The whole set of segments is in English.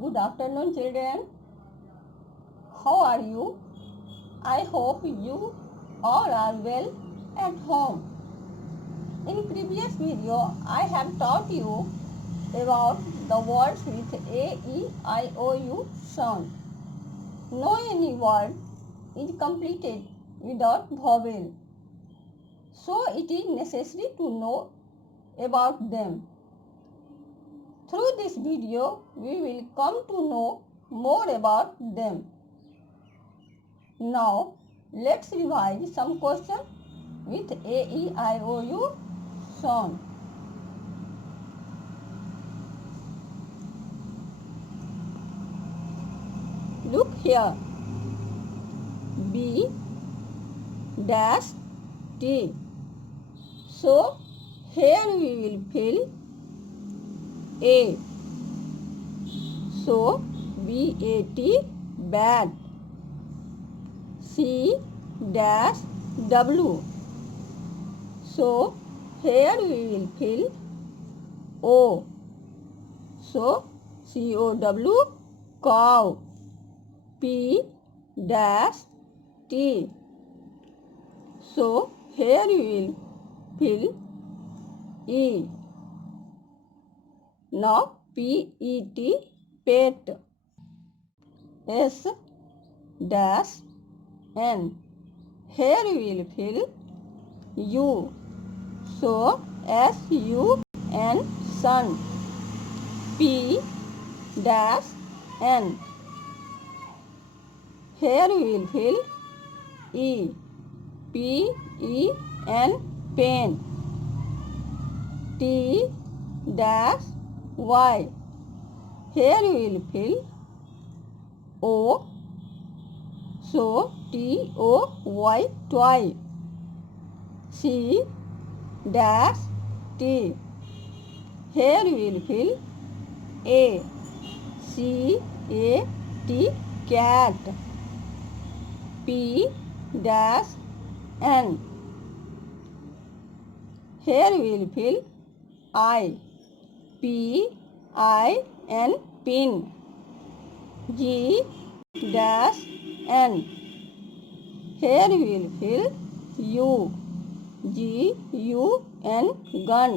Good afternoon, children. How are you? I hope you all are well at home. In previous video, I have taught you about the words with A, E, I, O, U sound. No any word is completed without vowel. So it is necessary to know about them. Through this video, we will come to know more about them. Now, let's revise some questions with A, E, I, O, U sound. Look here. B dash T. So, here we will fill A. So, B-A-T, bat. C dash W. So, here we will fill O. So, C-O-W, cow. P dash T. So, here we will fill E. Now, P-E-T, pet. S dash N. Here we will fill U. So, S-U-N, sun. P dash N. Here we will fill E. P-E-N, pen. T dash Y. Here we will fill O. So, T-O-Y, toy. C dash T. Here we will fill A. C-A-T, cat. P dash N. Here we will fill I. P-I-N, pin. G dash N. Here we will fill U. G-U-N, gun.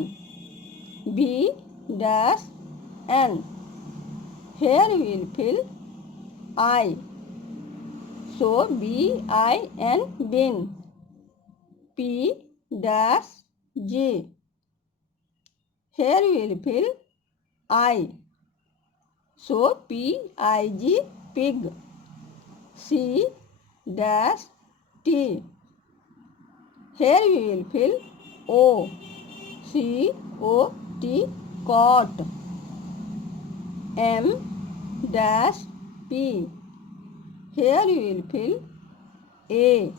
B dash N. Here we will fill I. So, B-I-N, bin. P dash G. Here we will fill I. So, P-I-G, pig. C dash T. Here we will fill O. C-O-T, cot. M dash P. Here we will fill A.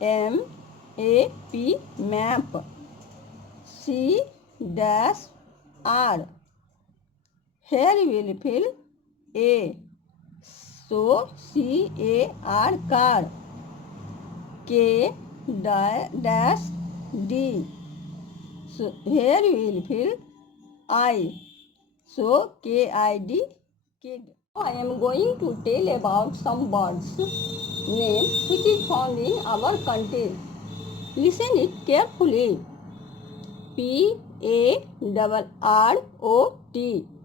M-A-P, map. C dash R. Here we will fill A. So, C-A-R, car. K dash D. So, here we will fill I. So, K-I-D, kid. Now, I am going to tell about some birds' name which is found in our country. Listen it carefully. P-A-R-R-O-T,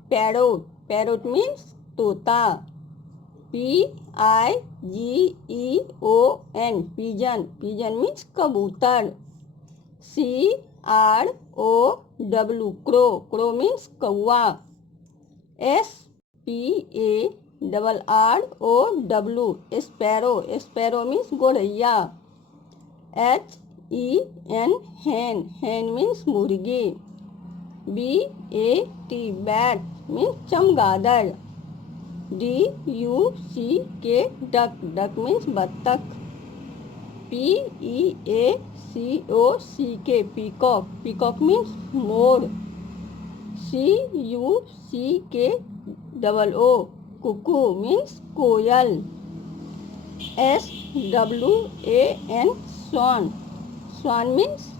parrot. Parrot means tota. P-I-G-E-O-N, pigeon. Pigeon means kabutar. C-R-O-W, crow. Crow means kawa. S-P-A-R-R-O-W, sparrow. Sparrow means goraiya. H-E-N, hen. Hen means murgi. B-A-T, bat means chamgadar. D-U-C-K, duck. Duck means battak. P-E-A-C-O-C-K, peacock. Peacock means more. C-U-C-K-O-O, cuckoo means koyal. S-W-A-N, swan. Swan means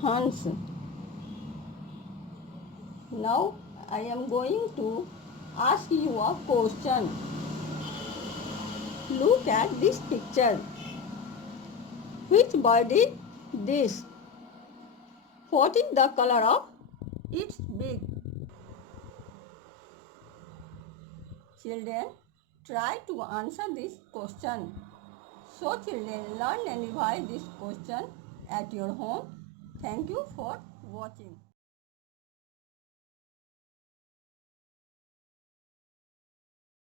hens. Now I am going to ask you a question. Look at this picture. Which bird is this? What is the color of its beak? Children, try to answer this question. So children, learn and revise this question at your home. Thank you for watching.